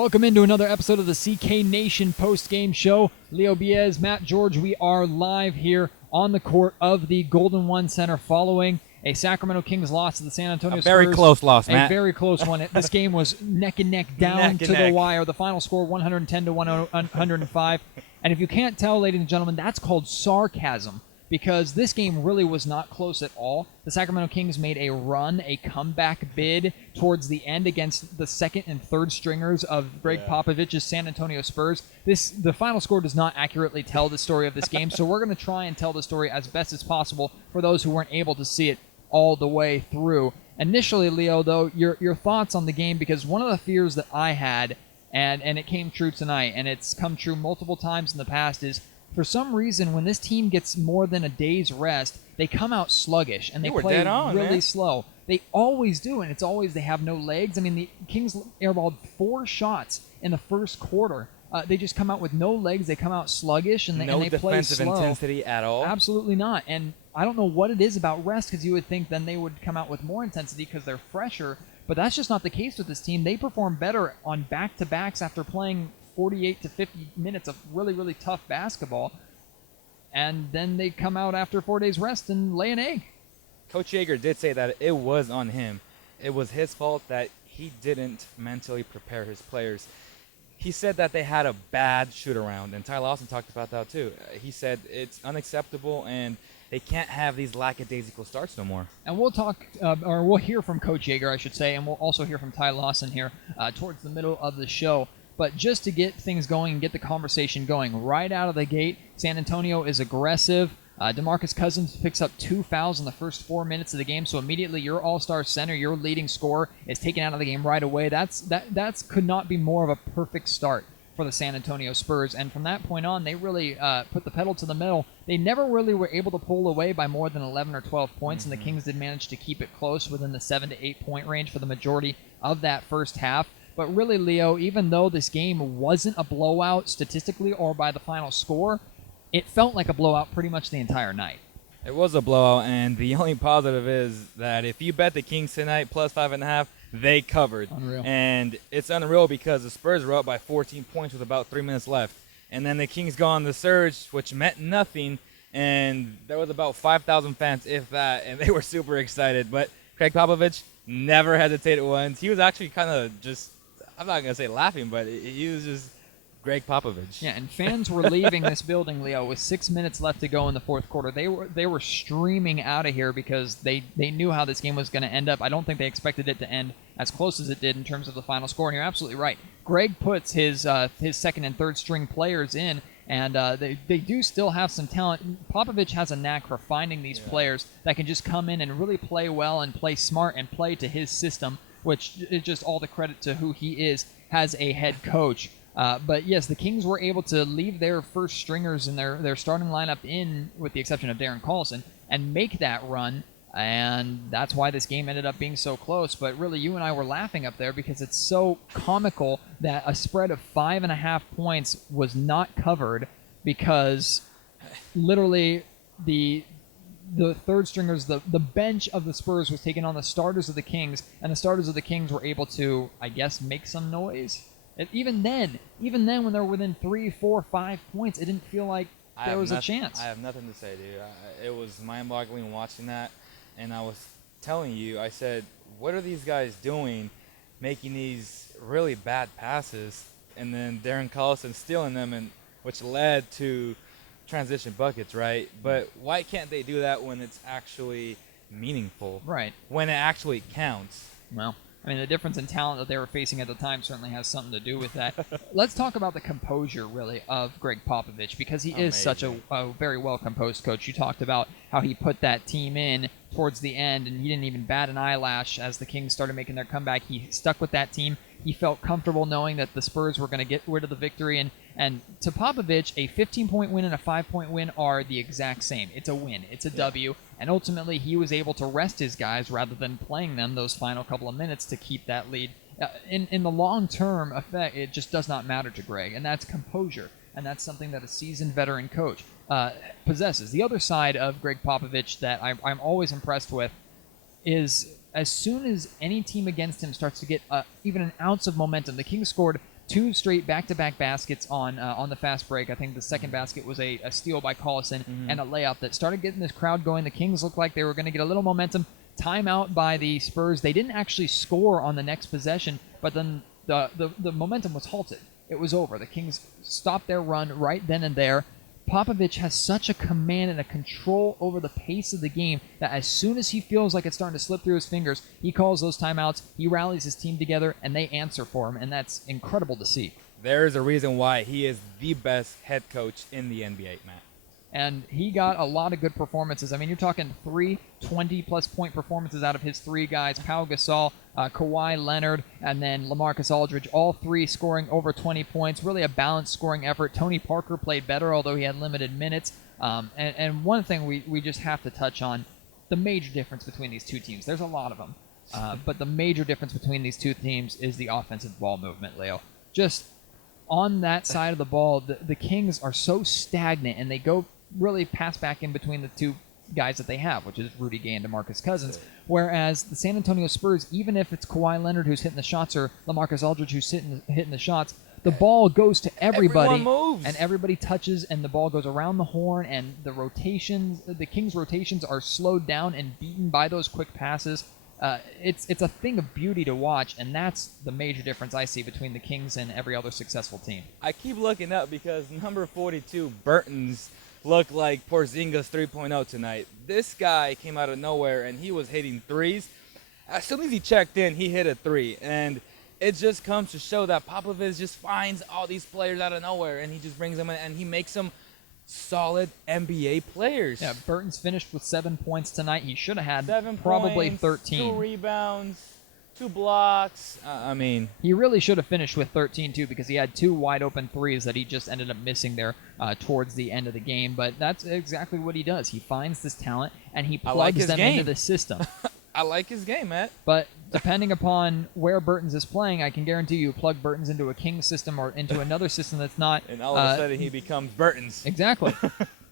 Welcome into another episode of the CK Nation post-game show. Leo Beas, Matt George, we are live here on the court of the Golden One Center following a Sacramento Kings loss to the San Antonio Spurs. A very close loss, Matt. A very close one. This game was neck and neck down to the wire. The final score, 110 to 105. And if you can't tell, ladies and gentlemen, that's called sarcasm, because this game really was not close at all. The Sacramento Kings made a run, a comeback bid towards the end against the second and third stringers of Greg Popovich's San Antonio Spurs. The final score does not accurately tell the story of this game, so we're going to try and tell the story as best as possible for those who weren't able to see it all the way through. Initially, Leo, though, your thoughts on the game, because one of the fears that I had, and it came true tonight, and it's come true multiple times in the past, is for some reason, when this team gets more than a day's rest, they come out sluggish, and they play really slow. They always do, and it's always they have no legs. I mean, the Kings airballed 4 shots in the first quarter. They just come out with no legs. They come out sluggish, and they play slow. No defensive intensity at all. Absolutely not. And I don't know what it is about rest, because you would think then they would come out with more intensity because they're fresher, but that's just not the case with this team. They perform better on back-to-backs after playing 48 to 50 minutes of really, really tough basketball, and then they come out after 4 days rest and lay an egg. Coach Yeager did say that it was on him. It was his fault that he didn't mentally prepare his players. He said that they had a bad shoot-around, and Ty Lawson talked about that too. He said it's unacceptable, and they can't have these lackadaisical starts no more. And we'll talk, or we'll hear from Coach Yeager, I should say, and we'll also hear from Ty Lawson here towards the middle of the show. But just to get things going and get the conversation going right out of the gate, San Antonio is aggressive. DeMarcus Cousins picks up 2 fouls in the first 4 minutes of the game, so immediately your all-star center, your leading scorer, is taken out of the game right away. That's could not be more of a perfect start for the San Antonio Spurs, and from that point on, they really put the pedal to the metal. They never really were able to pull away by more than 11 or 12 points, and the Kings did manage to keep it close within the 7 to 8 point range for the majority of that first half. But really, Leo, even though this game wasn't a blowout statistically or by the final score, it felt like a blowout pretty much the entire night. It was a blowout, and the only positive is that if you bet the Kings tonight plus 5.5, they covered. Unreal. And it's unreal because the Spurs were up by 14 points with about 3 minutes left. And then the Kings go on the surge, which meant nothing, and there was about 5,000 fans, if that, and they were super excited. But Greg Popovich never hesitated once. He was actually kind of just, I'm not going to say laughing, but he was just Greg Popovich. Yeah, and fans were leaving this building, Leo, with 6 minutes left to go in the fourth quarter. They were streaming out of here because they knew how this game was going to end up. I don't think they expected it to end as close as it did in terms of the final score, and you're absolutely right. Greg puts his second and third string players in, and they do still have some talent. Popovich has a knack for finding these players that can just come in and really play well and play smart and play to his system, which is just all the credit to who he is as a head coach. But yes, the Kings were able to leave their first stringers in their starting lineup in, with the exception of Darren Collison, and make that run, and that's why this game ended up being so close. But really, you and I were laughing up there because it's so comical that a spread of 5.5 points was not covered because literally the third stringers, the bench of the Spurs was taking on the starters of the Kings, and the starters of the Kings were able to, I guess, make some noise. Even then, when they were within 3, 4, 5 points, it didn't feel like there was a chance. I have nothing to say, dude. It was mind-boggling watching that, and I was telling you, I said, what are these guys doing, making these really bad passes, and then Darren Collison stealing them, and which led to transition buckets, right? But why can't they do that when it's actually meaningful? Right. When it actually counts. Well, I mean, the difference in talent that they were facing at the time certainly has something to do with that. Let's talk about the composure, really, of Greg Popovich, because he is such a very well-composed coach. You talked about how he put that team in towards the end, and he didn't even bat an eyelash as the Kings started making their comeback. He stuck with that team. He felt comfortable knowing that the Spurs were going to get rid of the victory. And to Popovich, a 15-point win and a 5-point win are the exact same. It's a win. It's a W. And ultimately, he was able to rest his guys rather than playing them those final couple of minutes to keep that lead. In the long-term effect, it just does not matter to Greg, and that's composure. And that's something that a seasoned veteran coach possesses. The other side of Greg Popovich that I'm always impressed with is as soon as any team against him starts to get even an ounce of momentum, the Kings scored 2 straight back-to-back baskets on the fast break. I think the second basket was a steal by Collison and a layup that started getting this crowd going. The Kings looked like they were going to get a little momentum. Timeout by the Spurs. They didn't actually score on the next possession, but then the momentum was halted. It was over. The Kings stopped their run right then and there. Popovich has such a command and a control over the pace of the game that as soon as he feels like it's starting to slip through his fingers, he calls those timeouts, he rallies his team together, and they answer for him, and that's incredible to see. There's a reason why he is the best head coach in the NBA, Matt. And he got a lot of good performances. I mean, you're talking 3 20-plus point performances out of his 3 guys, Pau Gasol, Kawhi Leonard, and then LaMarcus Aldridge, all 3 scoring over 20 points. Really a balanced scoring effort. Tony Parker played better, although he had limited minutes. And one thing we just have to touch on, the major difference between these two teams. There's a lot of them. But the major difference between these two teams is the offensive ball movement, Leo. Just on that side of the ball, the Kings are so stagnant, and they go really pass back in between the 2 guys that they have, which is Rudy Gay and DeMarcus Cousins. Whereas the San Antonio Spurs, even if it's Kawhi Leonard who's hitting the shots or LaMarcus Aldridge who's hitting the shots, the ball goes to everybody. Everyone moves. And everybody touches, and the ball goes around the horn, and the Kings' rotations are slowed down and beaten by those quick passes. It's a thing of beauty to watch, and that's the major difference I see between the Kings and every other successful team. I keep looking up because number 42, Burton's, looked like Porzingis 3.0 tonight. This guy came out of nowhere, and he was hitting threes. As soon as he checked in, he hit a 3. And it just comes to show that Popovich just finds all these players out of nowhere, and he just brings them in, and he makes them solid NBA players. Yeah, Burton's finished with 7 points tonight. He should have had 7 probably points, 13. 2 rebounds, 2 blocks. He really should have finished with 13 too, because he had 2 wide open threes that he just ended up missing there towards the end of the game. But that's exactly what he does. He finds this talent and he plugs them into the system. I like his game, Matt. But depending upon where Burton's is playing, I can guarantee you plug Burton's into a Kings system or into another system that's not. And all of a sudden he becomes Burton's. Exactly.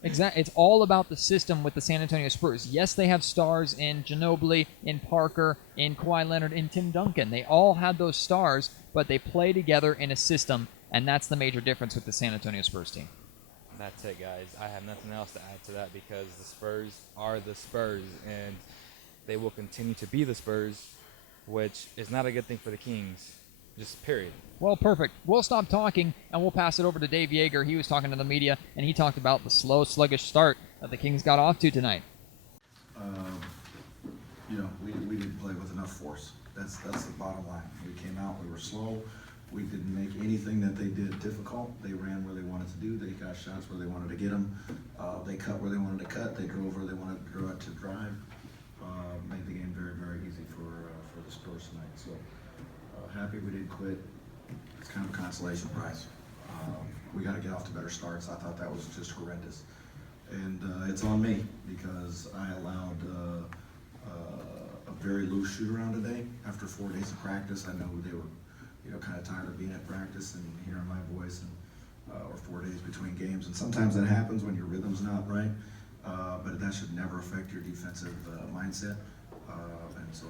Exactly. It's all about the system with the San Antonio Spurs. Yes, they have stars in Ginobili, in Parker, in Kawhi Leonard, in Tim Duncan. They all had those stars, but they play together in a system, and that's the major difference with the San Antonio Spurs team. That's it, guys. I have nothing else to add to that because the Spurs are the Spurs, and they will continue to be the Spurs, which is not a good thing for the Kings. Just period. Well, perfect. We'll stop talking, and we'll pass it over to Dave Yeager. He was talking to the media, and he talked about the slow, sluggish start that the Kings got off to tonight. We didn't play with enough force. That's the bottom line. We came out, we were slow. We didn't make anything that they did difficult. They ran where they wanted to do. They got shots where they wanted to get them. They cut where they wanted to cut. They drove where they wanted to drive. Made the game very, very easy for the Spurs tonight. So happy we didn't quit. It's kind of a consolation prize. We got to get off to better starts. I thought that was just horrendous. And it's on me because I allowed a very loose shoot around today. After 4 days of practice, I know they were kind of tired of being at practice and hearing my voice, and or 4 days between games. And sometimes that happens when your rhythm's not right, but that should never affect your defensive mindset. And so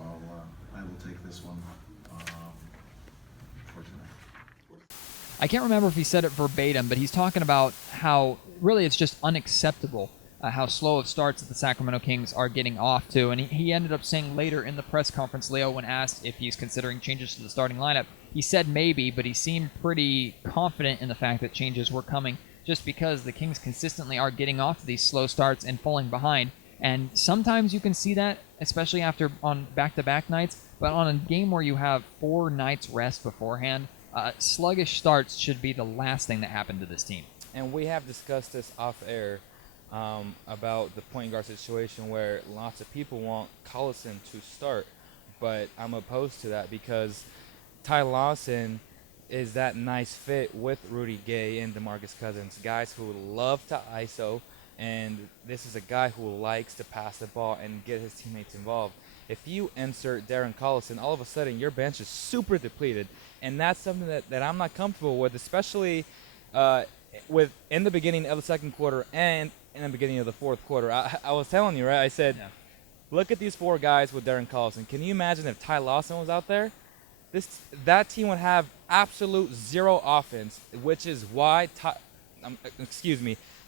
I will take this one for tonight. I can't remember if he said it verbatim, but he's talking about how really it's just unacceptable how slow of starts that the Sacramento Kings are getting off to. And he ended up saying later in the press conference, Leo, when asked if he's considering changes to the starting lineup, he said maybe, but he seemed pretty confident in the fact that changes were coming just because the Kings consistently are getting off to these slow starts and falling behind. And sometimes you can see that, especially after on back-to-back nights, but on a game where you have 4 nights rest beforehand, sluggish starts should be the last thing that happened to this team. And we have discussed this off air about the point guard situation where lots of people want Collison to start, but I'm opposed to that because Ty Lawson is that nice fit with Rudy Gay and DeMarcus Cousins, guys who love to ISO, and this is a guy who likes to pass the ball and get his teammates involved. If you insert Darren Collison, all of a sudden your bench is super depleted, and that's something that I'm not comfortable with, especially with in the beginning of the second quarter and in the beginning of the fourth quarter. I was telling you, right? I said, look at these 4 guys with Darren Collison. Can you imagine if Ty Lawson was out there? that team would have absolute zero offense, which is why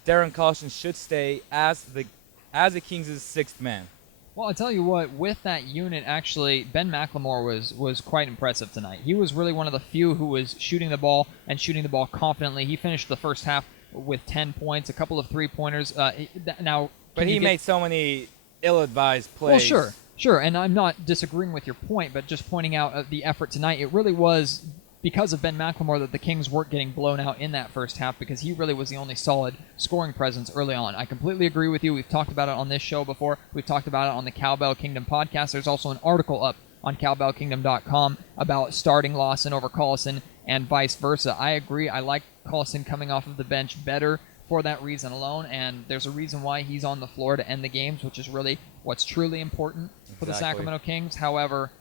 Darren Collison should stay as the Kings' sixth man. Well, I tell you what, with that unit, actually, Ben McLemore was quite impressive tonight. He was really one of the few who was shooting the ball and shooting the ball confidently. He finished the first half with 10 points, a couple of three-pointers. But he made so many ill-advised plays. Well, sure, and I'm not disagreeing with your point, but just pointing out the effort tonight. It really was because of Ben McLemore that the Kings weren't getting blown out in that first half, because he really was the only solid scoring presence early on. I completely agree with you. We've talked about it on this show before. We've talked about it on the Cowbell Kingdom podcast. There's also an article up on cowbellkingdom.com about starting Lawson over Collison and vice versa. I agree. I like Collison coming off of the bench better for that reason alone, and there's a reason why he's on the floor to end the games, which is really what's truly important for the Sacramento Kings. However,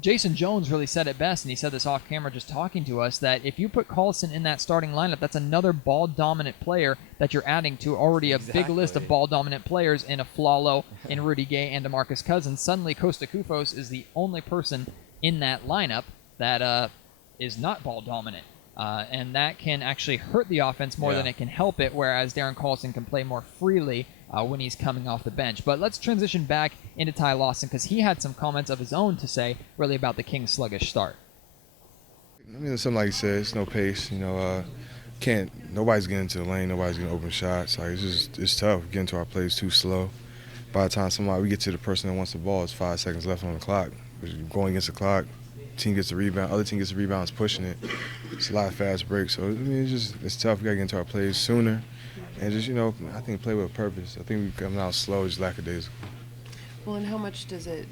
Jason Jones really said it best, and he said this off camera just talking to us, that if you put Collison in that starting lineup, that's another ball-dominant player that you're adding to already a big list of ball-dominant players in Aflalo, in Rudy Gay, and DeMarcus Cousins. Suddenly, Costa Koufos is the only person in that lineup that is not ball-dominant. And that can actually hurt the offense more than it can help it, whereas Darren Collison can play more freely when he's coming off the bench. But let's transition back into Ty Lawson, because he had some comments of his own to say really about the Kings' sluggish start. I mean, something like you said, it's no pace. Nobody's getting into the lane, nobody's getting open shots. Like, it's tough. Getting to our plays too slow. By the time we get to the person that wants the ball, it's 5 seconds left on the clock. We're going against the clock. Team gets the rebound, other team gets the rebound, is pushing it. It's a lot of fast breaks. So, I mean, it's tough. We got to get into our plays sooner. And I think play with a purpose. I think we come out slow, just lackadaisical. Well, and how much does it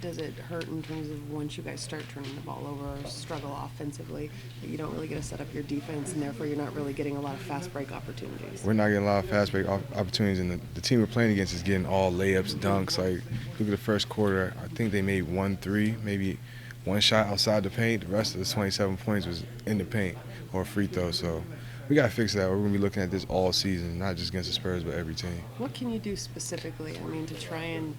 hurt in terms of once you guys start turning the ball over or struggle offensively, that you don't really get to set up your defense, and therefore you're not really getting a lot of fast break opportunities? We're not getting a lot of fast break opportunities, and the team we're playing against is getting all layups, dunks. Like, look at the first quarter. I think they made 1-3, maybe one shot outside the paint. The rest of the 27 points was in the paint or a free throw. So we got to fix that. We're going to be looking at this all season, not just against the Spurs, but every team. What can you do specifically, to try and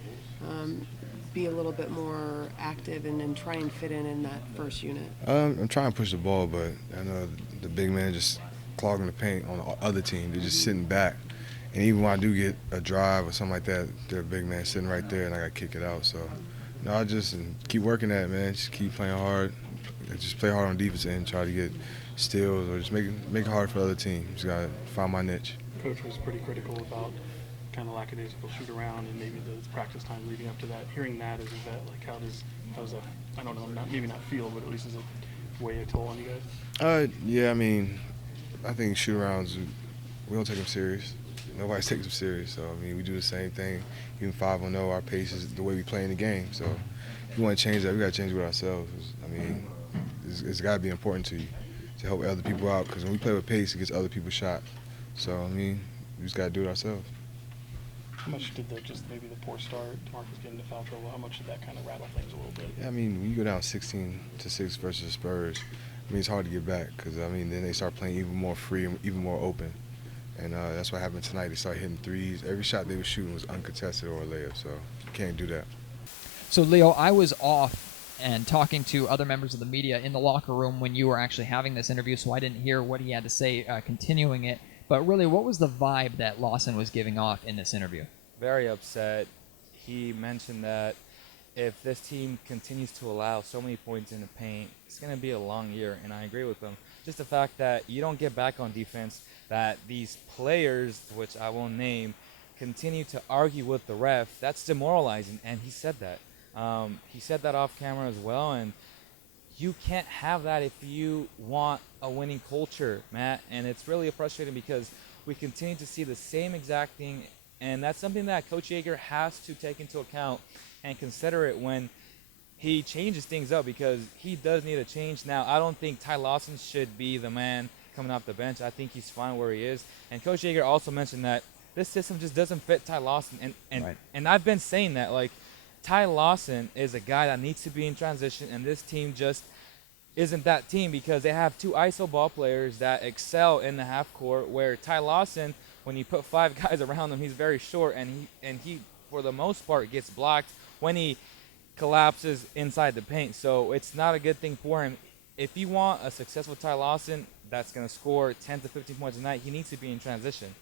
be a little bit more active and try and fit in that first unit? I'm trying to push the ball, but I know the big man just clogging the paint on the other team. They're just sitting back. And even when I do get a drive or something like that, their big man sitting right there, and I got to kick it out. So, I just keep working at it, man. Just keep playing hard. Just play hard on defense and try to get steals or just make it hard for the other team. Just got to find my niche. Coach was pretty critical about kind of lackadaisical shoot around and maybe the practice time leading up to that. Hearing that, is that like how does that, I don't know, maybe not feel, but at least is it weigh a toll on you guys? Yeah, I think shoot arounds, we don't take them serious. Nobody takes them serious. So we do the same thing. Even 5-0, our pace is the way we play in the game. So if we want to change that, we got to change it with ourselves. It's got to be important to you to help other people out, because when we play with pace, it gets other people shot. So we just got to do it ourselves. How much did maybe the poor start, DeMarcus getting into foul trouble, how much did that kind of rattle things a little bit? Yeah, when you go down 16-6 versus the Spurs, it's hard to get back, because then they start playing even more free and even more open. And that's what happened tonight. They started hitting threes. Every shot they were shooting was uncontested or a layup, so you can't do that. So, Leo, I was off and talking to other members of the media in the locker room when you were actually having this interview, so I didn't hear what he had to say continuing it. But really, what was the vibe that Lawson was giving off in this interview? Very upset. He mentioned that if this team continues to allow so many points in the paint, it's going to be a long year, and I agree with him. Just the fact that you don't get back on defense, that these players, which I won't name, continue to argue with the ref, that's demoralizing, and he said that. He said that off camera as well, and you can't have that if you want a winning culture, Matt, and it's really frustrating because we continue to see the same exact thing, and that's something that Coach Yeager has to take into account and consider it when he changes things up, because he does need a change. Now, I don't think Ty Lawson should be the man coming off the bench. I think he's fine where he is. And Coach Yeager also mentioned that this system just doesn't fit Ty Lawson. And I've been saying that, Ty Lawson is a guy that needs to be in transition, and this team just isn't that team, because they have two ISO ball players that excel in the half court, where Ty Lawson, when you put 5 guys around him, he's very short, and he for the most part gets blocked. When he collapses inside the paint. So it's not a good thing for him. If you want a successful Ty Lawson that's going to score 10 to 15 points a night, he needs to be in transition.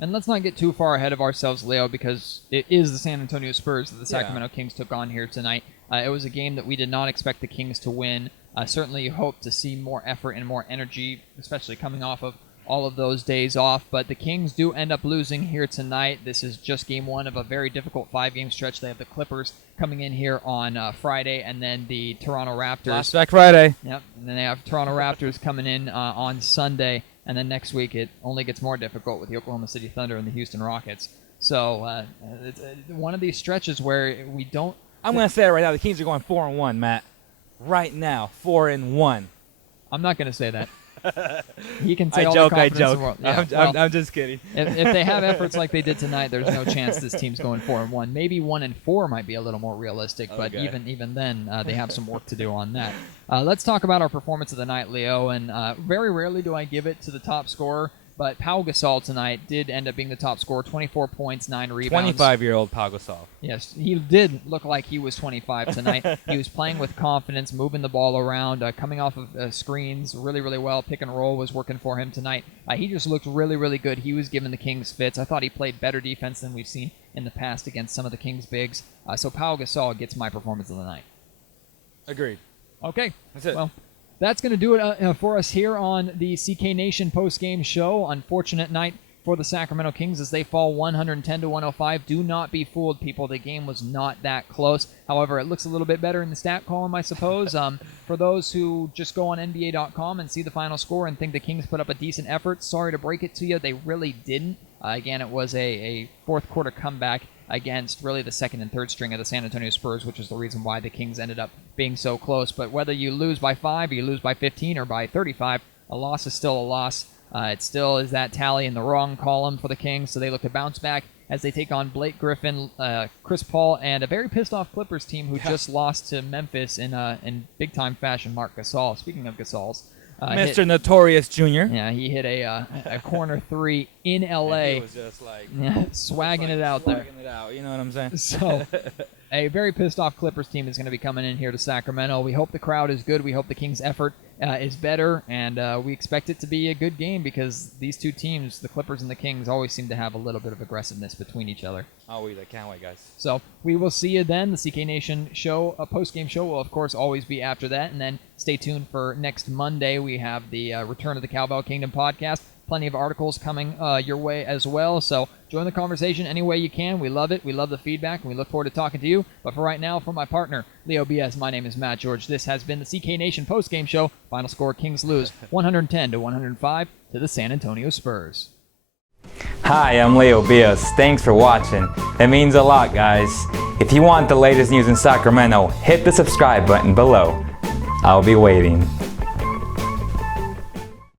And let's not get too far ahead of ourselves, Leo, because it is the San Antonio Spurs that the Yeah. Sacramento Kings took on here tonight. It was a game that we did not expect the Kings to win. Certainly you hope to see more effort and more energy, especially coming off of all of those days off. But the Kings do end up losing here tonight. This is just game one of a very difficult 5-game stretch. They have the Clippers coming in here on Friday, and then the Toronto Raptors. Flashback Friday. Yep, and then they have Toronto Raptors coming in on Sunday. And then next week it only gets more difficult with the Oklahoma City Thunder and the Houston Rockets. So it's one of these stretches where we don't. I'm going to say it right now. The Kings are going 4-1, Matt. Right now, 4-1. I'm not going to say that. He can I say all joke, the I confidence in joke. the world. Yeah, I'm just kidding. if they have efforts like they did tonight, there's no chance this team's going 4-1. Maybe 1-4 might be a little more realistic, but Okay. even then, they have some work to do on that. Let's talk about our performance of the night, Leo. And very rarely do I give it to the top scorer, but Pau Gasol tonight did end up being the top scorer, 24 points, 9 rebounds. 25-year-old Pau Gasol. Yes, he did look like he was 25 tonight. He was playing with confidence, moving the ball around, coming off of screens really, really well. Pick and roll was working for him tonight. He just looked really, really good. He was giving the Kings fits. I thought he played better defense than we've seen in the past against some of the Kings' bigs. So Pau Gasol gets my performance of the night. Agreed. Okay. That's it. Well, that's going to do it for us here on the CK Nation post-game show. Unfortunate night for the Sacramento Kings as they fall 110-105. Do not be fooled, people. The game was not that close. However, it looks a little bit better in the stat column, I suppose. For those who just go on NBA.com and see the final score and think the Kings put up a decent effort, sorry to break it to you, they really didn't. Again, it was a fourth quarter comeback against really the second and third string of the San Antonio Spurs, which is the reason why the Kings ended up being so close. But whether you lose by 5, or you lose by 15, or by 35, a loss is still a loss. It still is that tally in the wrong column for the Kings, so they look to bounce back as they take on Blake Griffin, Chris Paul, and a very pissed-off Clippers team who just lost to Memphis in big-time fashion, Marc Gasol. Speaking of Gasols. Mr. Notorious Jr. Yeah, he hit a corner 3 in L.A. He was just like swagging it out there. Swagging it out, you know what I'm saying? So, a very pissed-off Clippers team is going to be coming in here to Sacramento. We hope the crowd is good. We hope the Kings' effort is better, and we expect it to be a good game because these two teams, the Clippers and the Kings, always seem to have a little bit of aggressiveness between each other. Oh, I can't wait, guys. So we will see you then. The CK Nation show, a post-game show, will of course always be after that, and then stay tuned for next Monday. We have the Return of the Cowbell Kingdom podcast. Plenty of articles coming your way as well. So join the conversation any way you can. We love it. We love the feedback, and we look forward to talking to you. But for right now, for my partner, Leo Beas, my name is Matt George. This has been the CK Nation post-game show. Final score, Kings lose 110-105 to the San Antonio Spurs. Hi, I'm Leo Beas. Thanks for watching. It means a lot, guys. If you want the latest news in Sacramento, hit the subscribe button below. I'll be waiting.